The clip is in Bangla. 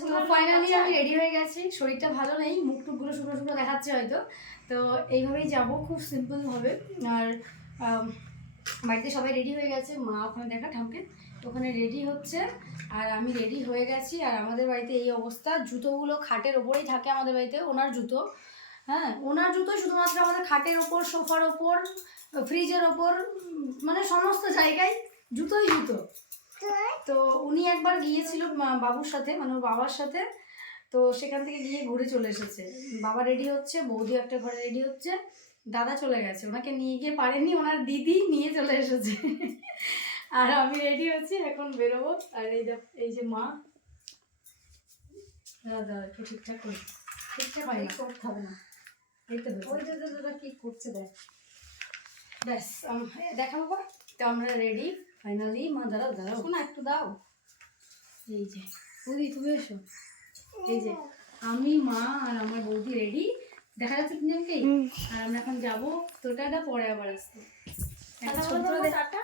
তো ফাইনালি আমি রেডি হয়ে গেছি। শরীরটা ভালো নেই মুখ টুকগুলো শুকনো শুকনো দেখাচ্ছে হয়তো। তো এইভাবেই যাব খুব সিম্পলভাবে আর বাড়িতে সবাই রেডি হয়ে গেছে মা ওখানে দেখা ঠামকে ওখানে রেডি হচ্ছে। আর আমি রেডি হয়ে গেছি। আর আমাদের বাড়িতে এই অবস্থা জুতোগুলো খাটের ওপরেই থাকে আমাদের বাড়িতে ওনার জুতো। হ্যাঁ ওনার জুতোই শুধুমাত্র আমাদের খাটের ওপর সোফার ওপর ফ্রিজের ওপর মানে সমস্ত জায়গায় জুতোই জুতো। তো উনি একবার গিয়েছিল বাবুর সাথে মানে ওর বাবার সাথে। তো সেখান থেকে গিয়ে ঘুরে চলে এসেছে। বাবা রেডি হচ্ছে বৌদি একটা ঘরে রেডি হচ্ছে। দাদা চলে গেছে। ওনাকে নিয়ে গিয়ে পারেনি ওনার দিদি নিয়ে চলে এসেছে। আর আমি রেডি হচ্ছি এখন বেরোবো। আর এই এই যে মা। দাদা একটু ঠিকঠাক করি। ঠিকঠাক হয় না। করতে হবে না। এই তো ওই যে দাদা কি করছে দেখ। ব্যাস আম- দেখাবো তো আমরা রেডি ফাইনালি মা দাঁড়াও দাঁড়াও। শোনা একটু দাও। এই যে বৌদি তুমি এসো। এই যে আমি মা আর আমার বৌদি রেডি দেখা যাচ্ছে তিনজনকেই। আর আমরা এখন যাব তোটা পরে আবার আসতে টাটা